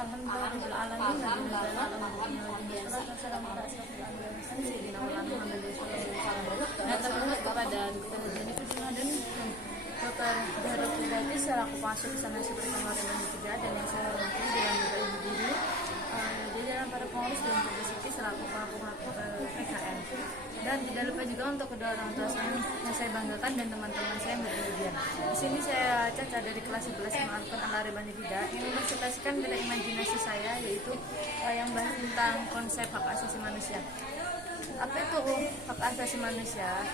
Alhamdulillahirabbil alamin. Nah, terhormat kepada Dr. Dahrul Hidayati selaku pengasih Sanasi Perkembangan Indonesia 3 dan yang saya hormati dalam beberapa ibu guru, jajaran para pengurus dan Komisi selaku pelaku PKN. Dan tidak lupa juga untuk kedua orang tua saya yang saya banggakan dan teman-teman saya yang berbahagia. Di sini saya Caca dari kelas 11 Ma'arifan Al-Arifan Hidayah yang mempresentasikan pada imajinasi saya, yaitu yang bahas tentang konsep hak asasi manusia. Apa itu hak asasi manusia?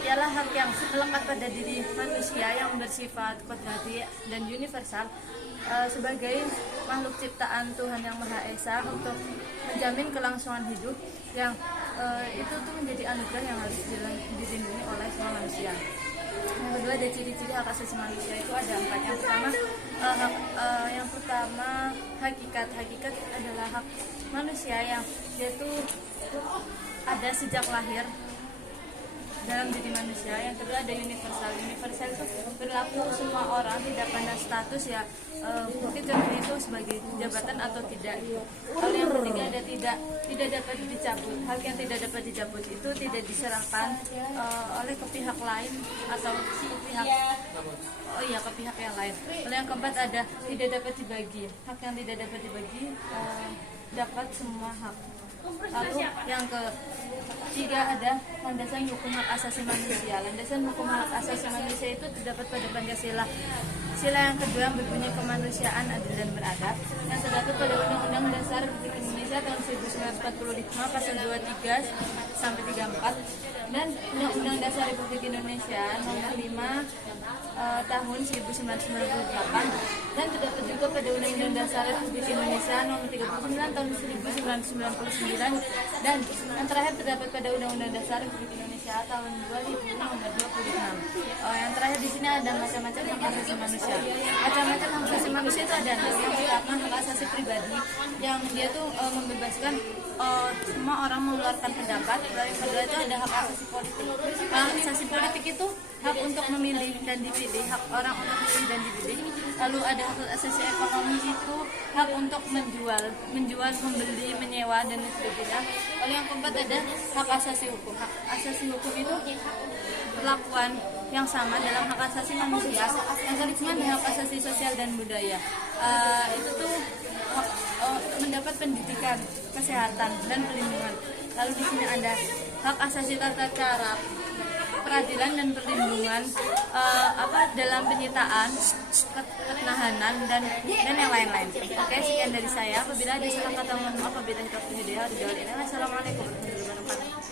Ialah hak yang melekat pada diri manusia yang bersifat kodrati dan universal sebagai makhluk ciptaan Tuhan Yang Maha Esa untuk menjamin kelangsungan hidup yang itu tuh menjadi anugerah yang harus dilindungi oleh semua manusia. Yang kedua, ada ciri-ciri hak asasi manusia itu ada 4. Yang pertama hakikat. Hakikat adalah hak manusia yang dia tuh ada sejak lahir dalam diri manusia. Yang kedua ada universal. Universal itu berlaku semua orang, tidak pandang status ya, mungkin contoh itu sebagai jabatan atau tidak. Hal yang ketiga ada tidak dapat dicabut. Hal yang tidak dapat dicabut itu tidak diserahkan oleh ke pihak lain atau ke pihak yang lain. Lalu yang keempat ada tidak dapat dibagi. Hak yang tidak dapat dibagi dapat semua hak. Lalu yang ketiga ada landasan hukum hak asasi manusia. Landasan hukum hak asasi manusia itu terdapat pada Pancasila. Sila yang kedua berbunyi kemanusiaan, adil dan beradab. Yang terdapat pada Undang-Undang Dasar Republik Indonesia tahun 1945 pasal 23 sampai 34 dan Undang-Undang Dasar Republik Indonesia nomor 5 tahun 1998 dan terdapat juga pada Undang-Undang Dasar Republik Indonesia nomor 39 tahun 1999 dan yang terakhir terdapat pada Undang-Undang Dasar Republik Indonesia tahun 2000 nomor 26. Yang terakhir di sini ada macam-macam hak asasi manusia. Macam-macam hak asasi manusia itu ada yang pertama hak asasi pribadi yang dia tuh membebaskan semua orang mengeluarkan pendapat. Lalu yang kedua itu ada hak asasi politik. Hak asasi politik itu hak untuk memilih dan dipilih, hak orang untuk memilih dan dipilih. Lalu ada hak asasi ekonomi itu hak untuk menjual, membeli, menyewa dan sebagainya. Lalu yang keempat ada hak asasi hukum. Hak asasi hukum itu perlakuan yang sama dalam hak asasi manusia. Yang kelima ada hak asasi sosial dan budaya. Itu tuh hak mendapat pendidikan, kesehatan dan perlindungan. Lalu di sini ada hak asasi tata cara, peradilan dan perlindungan dalam penyitaan, penahanan dan yang lain-lain. Oke, sekian dari saya. Apabila ada salah kata mohon maaf. Apabila kita punya Assalamualaikum warahmatullahi wabarakatuh.